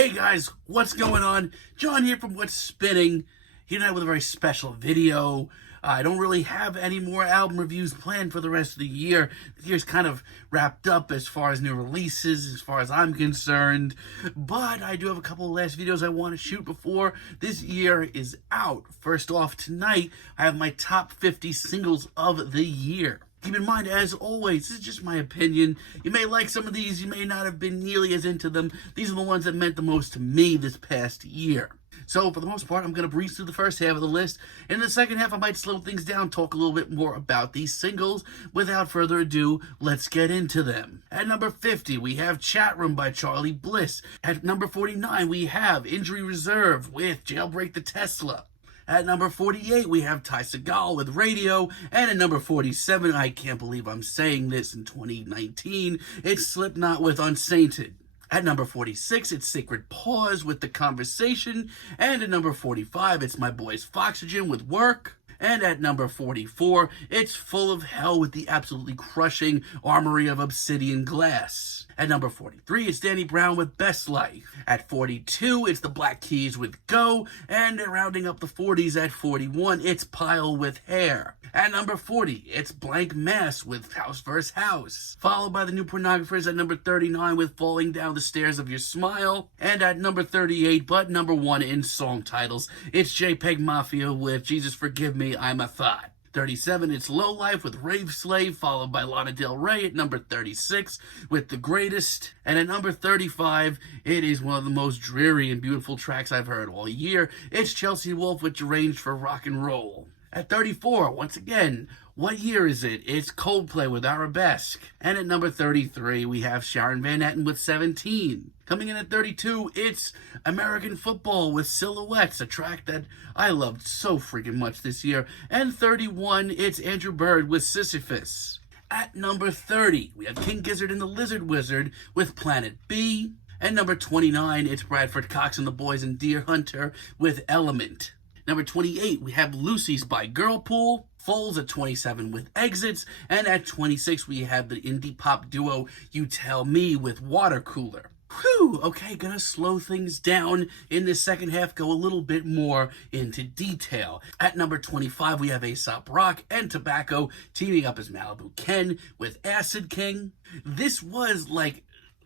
Hey guys, what's going on? John here from What's Spinning, here tonight with a very special video. I don't really have any more album reviews planned for the rest of the year. The year's kind of wrapped up as far as new releases, as far as I'm concerned. But I do have a couple of last videos I want to shoot before this year is out. First off, tonight, I have my top 50 singles of the year. Keep in mind, as always, this is just my opinion. You may like some of these, you may not have been nearly as into them. These are the ones that meant the most to me this past year. So, for the most part, I'm going to breeze through the first half of the list. In the second half, I might slow things down, talk a little bit more about these singles. Without further ado, let's get into them. At number 50, we have Chat Room by Charlie Bliss. At number 49, we have Injury Reserve with Jailbreak the Tesla. At number 48, we have Ty Segall with Radio. And at number 47, I can't believe I'm saying this in 2019, it's Slipknot with Unsainted. At number 46, it's Sacred Pause with The Conversation. And at number 45, it's my boys Foxygen with Work. And at number 44, it's Full of Hell with the absolutely crushing Armory of Obsidian Glass. At number 43, it's Danny Brown with Best Life. At 42, it's the Black Keys with Go. And rounding up the 40s at 41, it's Pile with Hair. At number 40, it's Blank Mass with House vs. House. Followed by the New Pornographers at number 39 with Falling Down the Stairs of Your Smile. And at number 38, but number 1 in song titles, it's JPEG Mafia with Jesus Forgive Me, I'm a Thought. 37, it's Low Life with Rave Slave, followed by Lana Del Rey at number 36 with The Greatest. And at number 35, it is one of the most dreary and beautiful tracks I've heard all year. It's Chelsea Wolfe with Deranged for Rock and Roll. At 34, once again, what year is it? It's Coldplay with Arabesque. And at number 33, we have Sharon Van Etten with 17. Coming in at 32, it's American Football with Silhouettes, a track that I loved so freaking much this year. And 31, it's Andrew Bird with Sisyphus. At number 30, we have King Gizzard and the Lizard Wizard with Planet B. And number 29, it's Bradford Cox and the Boys and Deer Hunter with Element. Number 28, we have Lucy's by Girlpool. Foles at 27 with Exits. And at 26, we have the indie pop duo You Tell Me with Water Cooler. Whew, okay, gonna slow things down in this second half, go a little bit more into detail. At number 25, we have Aesop Rock and Tobacco teaming up as Malibu Ken with Acid King. This was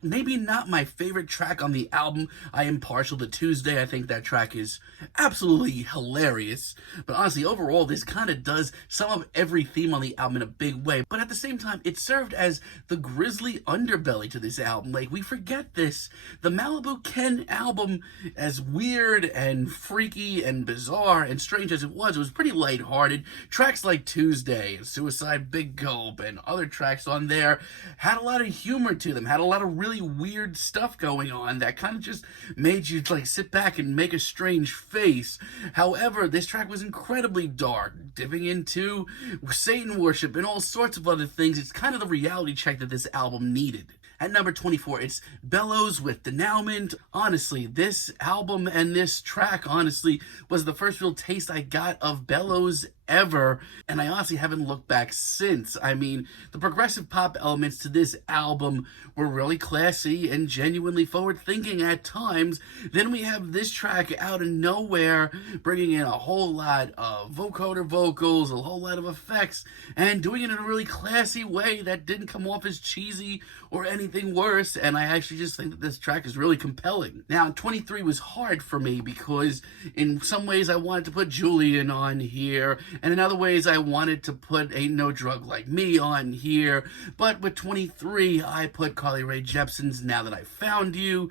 maybe not my favorite track on the album. I am partial to Tuesday. I think that track is absolutely hilarious. But honestly, overall, this kind of does sum up every theme on the album in a big way. But at the same time, it served as the grisly underbelly to this album. We forget this. The Malibu Ken album, as weird and freaky and bizarre and strange as it was pretty lighthearted. Tracks like Tuesday and Suicide Big Gulp and other tracks on there had a lot of humor to them, had a lot of really weird stuff going on that kind of just made you sit back and make a strange face. However, this track was incredibly dark, dipping into Satan worship and all sorts of other things. It's kind of the reality check that this album needed. At number 24, it's Bellows with Denouement. Honestly, this album and this track, was the first real taste I got of Bellows ever, and I honestly haven't looked back since. I mean, the progressive pop elements to this album were really classy and genuinely forward-thinking at times. Then we have this track out of nowhere, bringing in a whole lot of vocoder vocals, a whole lot of effects, and doing it in a really classy way that didn't come off as cheesy or anything worse, and I actually just think that this track is really compelling. Now, 23 was hard for me because in some ways I wanted to put Julian on here, and in other ways, I wanted to put Ain't No Drug Like Me on here. But with 23, I put Carly Rae Jepsen's Now That I Found You.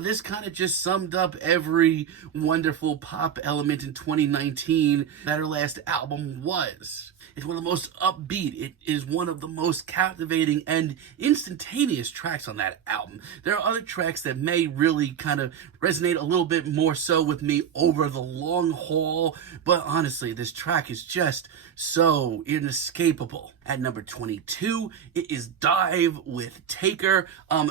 This kind of just summed up every wonderful pop element in 2019 that her last album was. It's one of the most upbeat. It is one of the most captivating and instantaneous tracks on that album. There are other tracks that may really kind of resonate a little bit more so with me over the long haul, but honestly, this track is is just so inescapable. At number 22, it is Dive with Taker.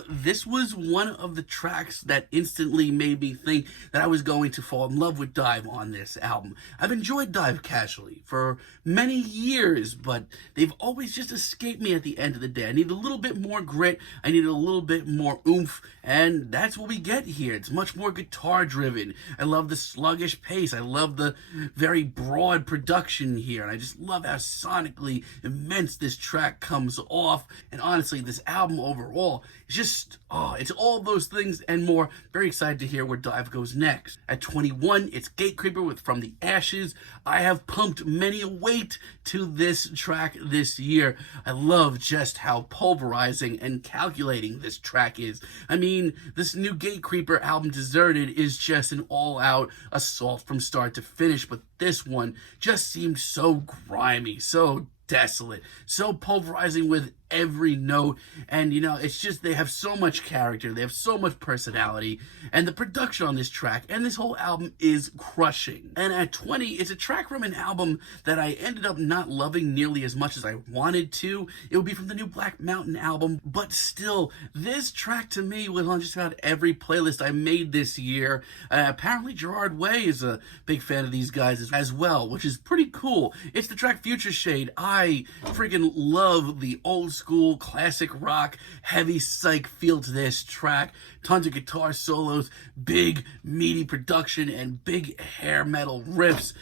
This was one of the tracks that instantly made me think that I was going to fall in love with Dive on this album. I've enjoyed Dive casually for many years, but they've always just escaped me at the end of the day. I need a little bit more grit, I need a little bit more oomph, and that's what we get here. It's much more guitar driven. I love the sluggish pace, I love the very broad production here, and I just love how sonically immense this track comes off. And honestly, this album overall is just, it's all those things and more. Very excited to hear where Dive goes next. At 21, it's Gatecreeper with From the Ashes. I have pumped many a weight to this track this year. I love just how pulverizing and calculating this track is. I mean, this new Gatecreeper album, Deserted, is just an all-out assault from start to finish, but this one just seemed so grimy, so desolate, so pulverizing with every note. And it's just, they have so much character, they have so much personality, and the production on this track and this whole album is crushing. And at 20, it's a track from an album that I ended up not loving nearly as much as I wanted to. It would be from the new Black Mountain album, but still, this track to me was on just about every playlist I made this year. Apparently Gerard Way is a big fan of these guys as well, which is pretty cool. It's the track Future Shade. I freaking love the old school classic rock heavy psych feel to this track. Tons of guitar solos, big meaty production, and big hair metal riffs.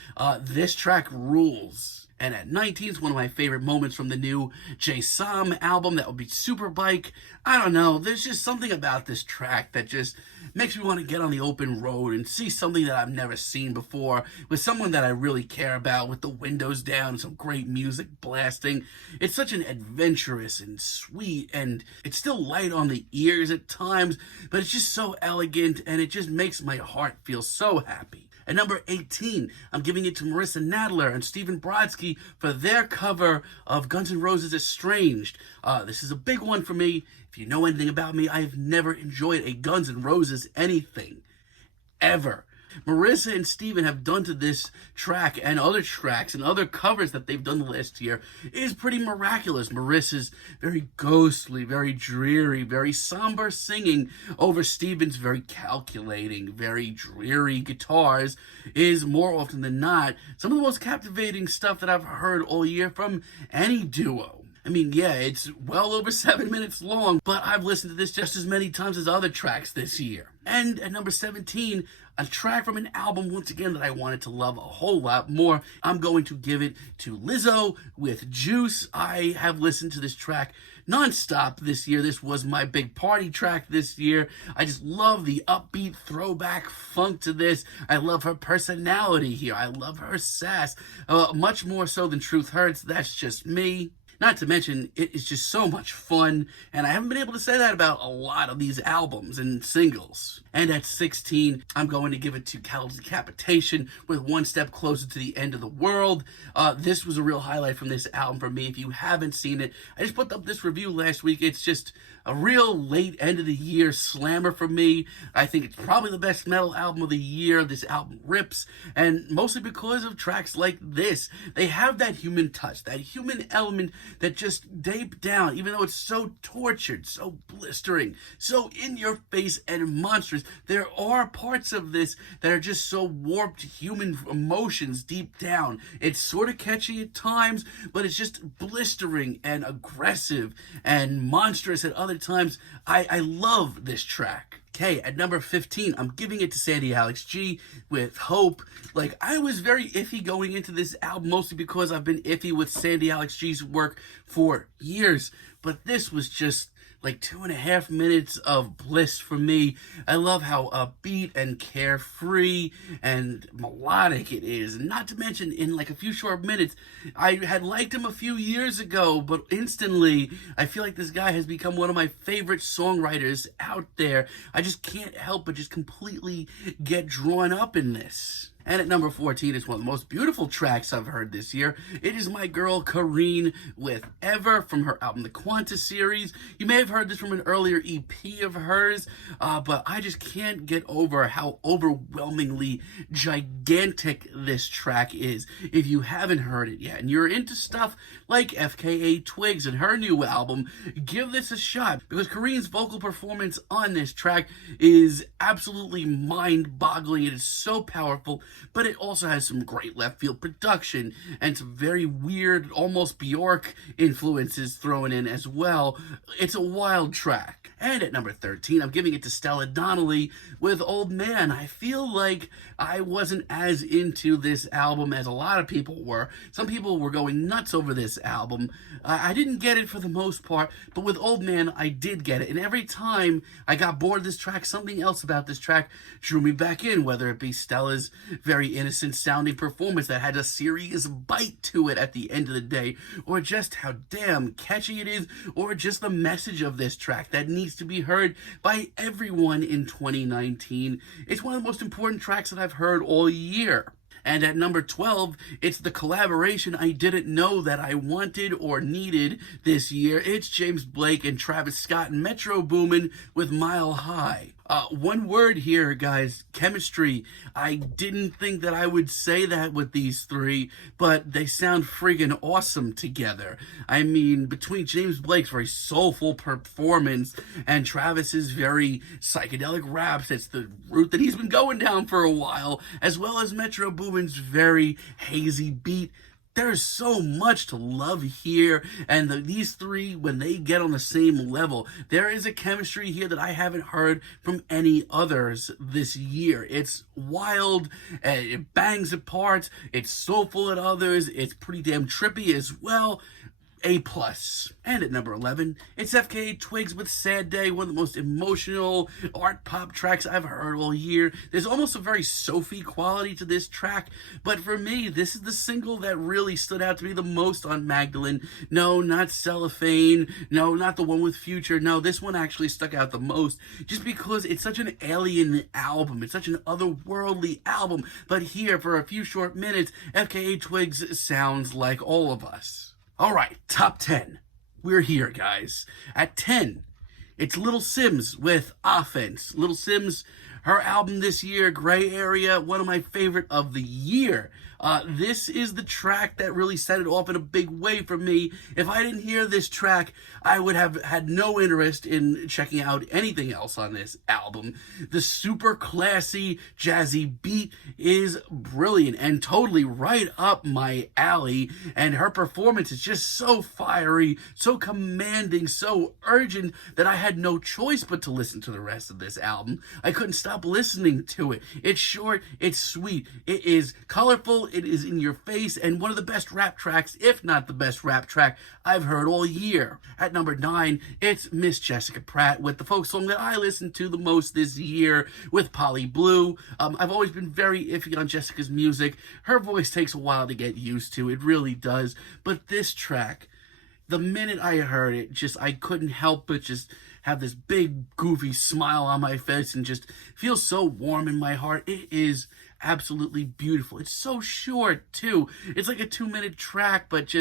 This track rules. And at 19 is one of my favorite moments from the new Jay Som album. That would be Superbike. I don't know, there's just something about this track that just makes me want to get on the open road and see something that I've never seen before with someone that I really care about, with the windows down and some great music blasting. It's such an adventurous and sweet, and it's still light on the ears at times, but it's just so elegant, and it just makes my heart feel so happy. At number 18, I'm giving it to Marissa Nadler and Stephen Brodsky for their cover of Guns N' Roses' Estranged. This is a big one for me. If you know anything about me, I've never enjoyed a Guns N' Roses anything, ever. Marissa and Steven have done to this track and other tracks and other covers that they've done the last year is pretty miraculous. Marissa's very ghostly, very dreary, very somber singing over Steven's very calculating, very dreary guitars is more often than not some of the most captivating stuff that I've heard all year from any duo. I mean, yeah, it's well over 7 minutes long, but I've listened to this just as many times as other tracks this year. And at number 17, a track from an album, once again, that I wanted to love a whole lot more. I'm going to give it to Lizzo with Juice. I have listened to this track nonstop this year. This was my big party track this year. I just love the upbeat throwback funk to this. I love her personality here. I love her sass. Much more so than Truth Hurts. That's just me. Not to mention, it is just so much fun, and I haven't been able to say that about a lot of these albums and singles. And at 16, I'm going to give it to Cattle Decapitation with One Step Closer to the End of the World. This was a real highlight from this album for me. If you haven't seen it, I just put up this review last week. It's just a real late end of the year slammer for me. I think it's probably the best metal album of the year. This album rips, and mostly because of tracks like this. They have that human touch, that human element that just deep down, even though it's so tortured, so blistering, so in your face and monstrous, there are parts of this that are just so warped human emotions deep down. It's sort of catchy at times, but it's just blistering and aggressive and monstrous at other times. I love this track. Okay, at number 15, I'm giving it to Sandy Alex G with Hope. Like, I was very iffy going into this album, mostly because I've been iffy with Sandy Alex G's work for years. But this was just like 2.5 minutes of bliss for me. I love how upbeat and carefree and melodic it is. And not to mention, in like a few short minutes, I had liked him a few years ago, but instantly, I feel like this guy has become one of my favorite songwriters out there. I just can't help but just completely get drawn up in this. And at number 14 is one of the most beautiful tracks I've heard this year. It is my girl Kareen with Ever from her album The Quanta series. You may have heard this from an earlier EP of hers, but I just can't get over how overwhelmingly gigantic this track is. If you haven't heard it yet and you're into stuff like FKA Twigs and her new album, give this a shot, because Kareen's vocal performance on this track is absolutely mind-boggling. It is so powerful, but it also has some great left field production and some very weird, almost Bjork influences thrown in as well. It's a wild track. And at number 13, I'm giving it to Stella Donnelly with Old Man. I feel like I wasn't as into this album as a lot of people were. Some people were going nuts over this album. I didn't get it for the most part, but with Old Man, I did get it. And every time I got bored of this track, something else about this track drew me back in, whether it be Stella's very innocent sounding performance that had a serious bite to it at the end of the day, or just how damn catchy it is, or just the message of this track that needs to be heard by everyone in 2019. It's one of the most important tracks that I've heard all year. And at number 12, it's the collaboration I didn't know that I wanted or needed this year. It's James Blake and Travis Scott and Metro Boomin with Mile High. One word here, guys: chemistry. I didn't think that I would say that with these three, but they sound friggin' awesome together. I mean, between James Blake's very soulful performance and Travis's very psychedelic raps, it's the route that he's been going down for a while, as well as Metro Boomin's very hazy beat. There's so much to love here, and these three, when they get on the same level, there is a chemistry here that I haven't heard from any others this year. It's wild, it bangs at parts, it's soulful at others, it's pretty damn trippy as well. A+. And at number 11, it's FKA Twigs with Sad Day, one of the most emotional art pop tracks I've heard all year. There's almost a very Sophie quality to this track, but for me, this is the single that really stood out to me the most on Magdalene. No, not Cellophane. No, not the one with Future. No, this one actually stuck out the most, just because it's such an alien album. It's such an otherworldly album, but here, for a few short minutes, FKA Twigs sounds like all of us. All right, top 10. We're here, guys. At 10, it's Little Simz with Offense. Little Simz, her album this year, Gray Area, one of my favorite of the year. This is the track that really set it off in a big way for me. If I didn't hear this track, I would have had no interest in checking out anything else on this album. The super classy, jazzy beat is brilliant and totally right up my alley. And her performance is just so fiery, so commanding, so urgent that I had no choice but to listen to the rest of this album. I couldn't stop listening to it. It's short, it's sweet, it is colorful, it is in your face, and one of the best rap tracks, if not the best rap track, I've heard all year. At number 9, it's Miss Jessica Pratt with the folk song that I listened to the most this year, with Polly Blue. I've always been very iffy on Jessica's music. Her voice takes a while to get used to, it really does. But this track, the minute I heard it, I couldn't help but just have this big, goofy smile on my face and just feel so warm in my heart. It is absolutely beautiful. It's so short, too. It's like a 2-minute track, but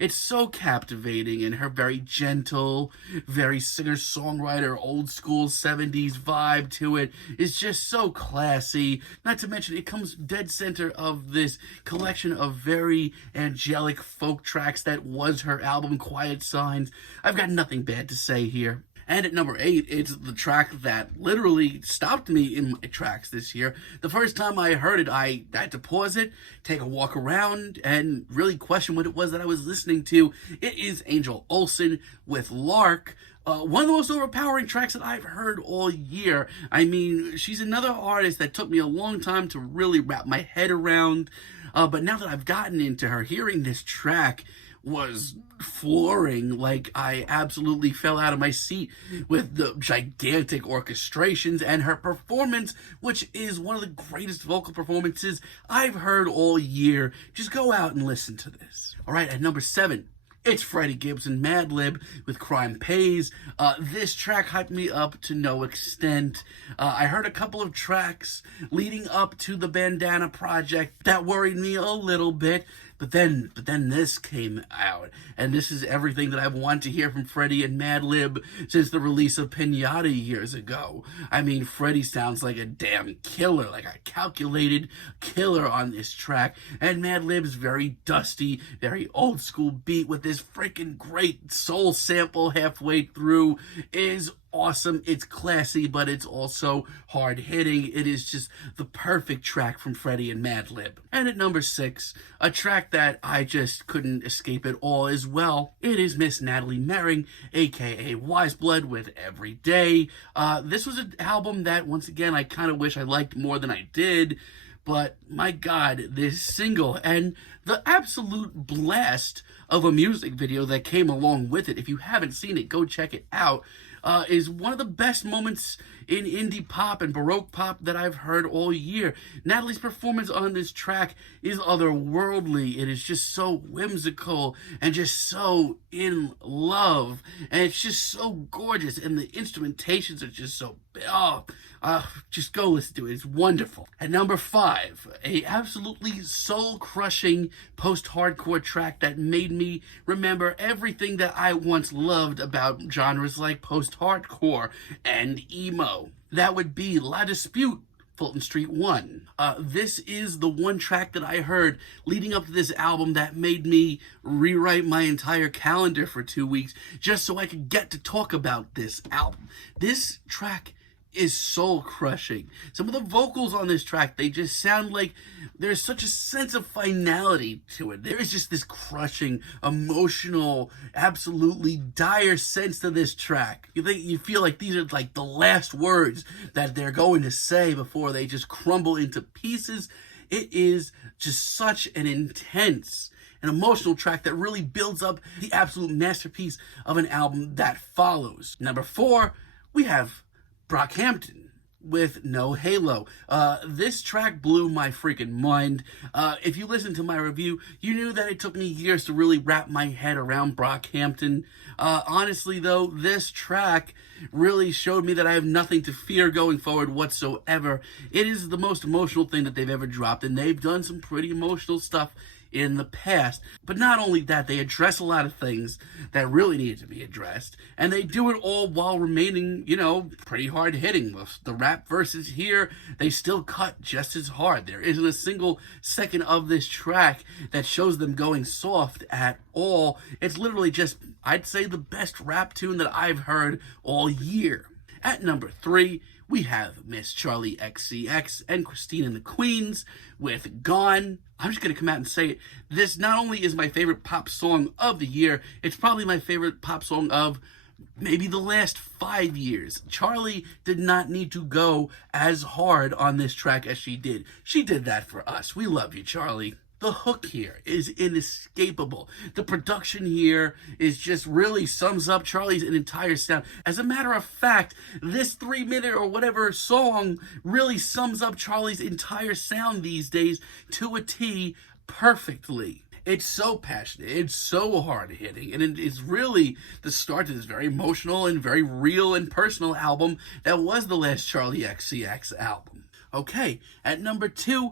it's so captivating, and her very gentle, very singer-songwriter, old-school 70s vibe to it is just so classy. Not to mention, it comes dead center of this collection of very angelic folk tracks that was her album, Quiet Signs. I've got nothing bad to say here. And at number 8, it's the track that literally stopped me in my tracks this year. The first time I heard it, I had to pause it, take a walk around, and really question what it was that I was listening to. It is Angel Olsen with Lark. One of the most overpowering tracks that I've heard all year. I mean, she's another artist that took me a long time to really wrap my head around. But now that I've gotten into her, hearing this track was flooring. Like, I absolutely fell out of my seat with the gigantic orchestrations and her performance, which is one of the greatest vocal performances I've heard all year. Just go out and listen to this. All right, at number 7, It's Freddie Gibbs and Madlib with Crime Pays. This track hyped me up to no extent. I heard a couple of tracks leading up to the Bandana Project that worried me a little bit. But then this came out, and this is everything that I've wanted to hear from Freddie and Madlib since the release of Pinata years ago. I mean, Freddie sounds like a damn killer, like a calculated killer on this track, and Madlib's very dusty, very old school beat with this freaking great soul sample halfway through is awesome. It's classy, but it's also hard hitting. It is just the perfect track from Freddie and Madlib. And at number 6, a track that I just couldn't escape at all as well. It is Miss Natalie Merring, aka Wise Blood, with Every Day. This was an album that, once again, I kind of wish I liked more than I did. But my God, this single and the absolute blast of a music video that came along with it. If you haven't seen it, go check it out. Is one of the best moments in indie pop and baroque pop that I've heard all year. Natalie's performance on this track is otherworldly. It is just so whimsical and just so in love. And it's just so gorgeous. And the instrumentations are just so... just go listen to it. It's wonderful. At number 5, a absolutely soul-crushing post-hardcore track that made me remember everything that I once loved about genres like post-hardcore and emo. That would be La Dispute, Fulton Street 1. This is the one track that I heard leading up to this album that made me rewrite my entire calendar for 2 weeks just so I could get to talk about this album. This track is soul crushing. Some of the vocals on this track, they just sound like there's such a sense of finality to it. There is just this crushing, emotional, absolutely dire sense to this track. You feel like these are like the last words that they're going to say before they just crumble into pieces. It is just such an intense, an emotional track that really builds up the absolute masterpiece of an album that follows. Number 4, we have Brockhampton with No Halo. This track blew my freaking mind. If you listened to my review, you knew that it took me years to really wrap my head around Brockhampton. Honestly, though, this track really showed me that I have nothing to fear going forward whatsoever. It is the most emotional thing that they've ever dropped, and they've done some pretty emotional stuff in the past. But not only that, they address a lot of things that really needed to be addressed, and they do it all while remaining, pretty hard hitting. The rap verses here, they still cut just as hard. There isn't a single second of this track that shows them going soft at all. It's literally just, I'd say, the best rap tune that I've heard all year. At number 3, we have Miss Charli XCX and Christine and the Queens with Gone. I'm just going to come out and say it. This not only is my favorite pop song of the year, it's probably my favorite pop song of maybe the last 5 years. Charli did not need to go as hard on this track as she did. She did that for us. We love you, Charli. The hook here is inescapable. The production here is just really sums up Charli's entire sound. As a matter of fact, this 3-minute or whatever song really sums up Charli's entire sound these days to a T perfectly. It's so passionate, it's so hard-hitting, and it is really the start to this very emotional and very real and personal album that was the last Charli XCX album. Okay, at number 2,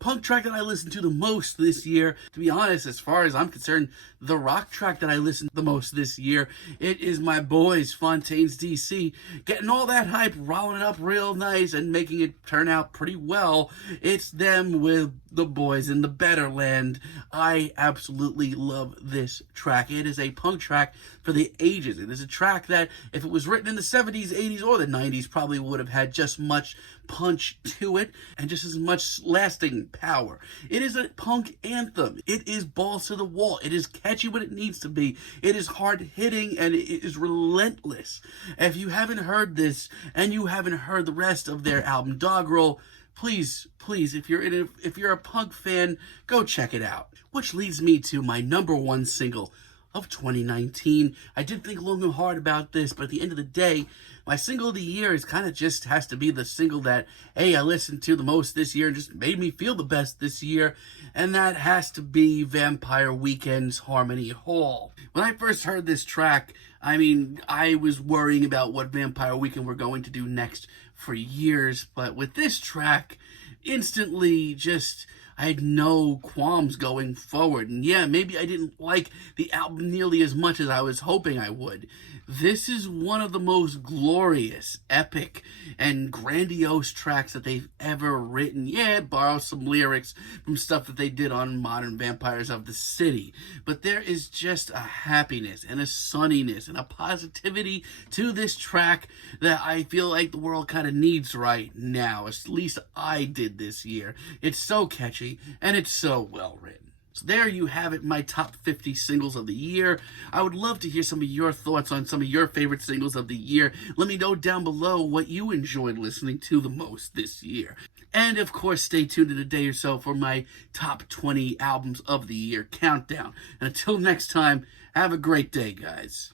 punk track that I listened to the most this year. To be honest, as far as I'm concerned, the rock track that I listened the most this year, it is my boys, Fontaines DC, getting all that hype, rolling it up real nice, and making it turn out pretty well. It's them with The Boys in the Better Land. I absolutely love this track. It is a punk track for the ages. It is a track that, if it was written in the 70s, 80s, or the 90s, probably would have had just much punch to it and just as much lasting power. It is a punk anthem. It is balls to the wall. It is catchy when it needs to be. It is hard hitting and it is relentless. If you haven't heard this and you haven't heard the rest of their album Doggerel, please, if you're a punk fan, go check it out. Which leads me to my number 1 single of 2019. I did think long and hard about this, but at the end of the day, my single of the year is kind of just has to be the single that, hey, I listened to the most this year and just made me feel the best this year, and that has to be Vampire Weekend's Harmony Hall. When I first heard this track, I mean, I was worrying about what Vampire Weekend were going to do next for years, but with this track, instantly just I had no qualms going forward. And yeah, maybe I didn't like the album nearly as much as I was hoping I would. This is one of the most glorious, epic, and grandiose tracks that they've ever written. Yeah, it borrows some lyrics from stuff that they did on Modern Vampires of the City. But there is just a happiness and a sunniness and a positivity to this track that I feel like the world kind of needs right now. At least I did this year. It's so catchy and it's so well written. So there you have it, my top 50 singles of the year. I would love to hear some of your thoughts on some of your favorite singles of the year. Let me know down below what you enjoyed listening to the most this year. And of course, stay tuned in a day or so for my top 20 albums of the year countdown. And until next time, have a great day, guys.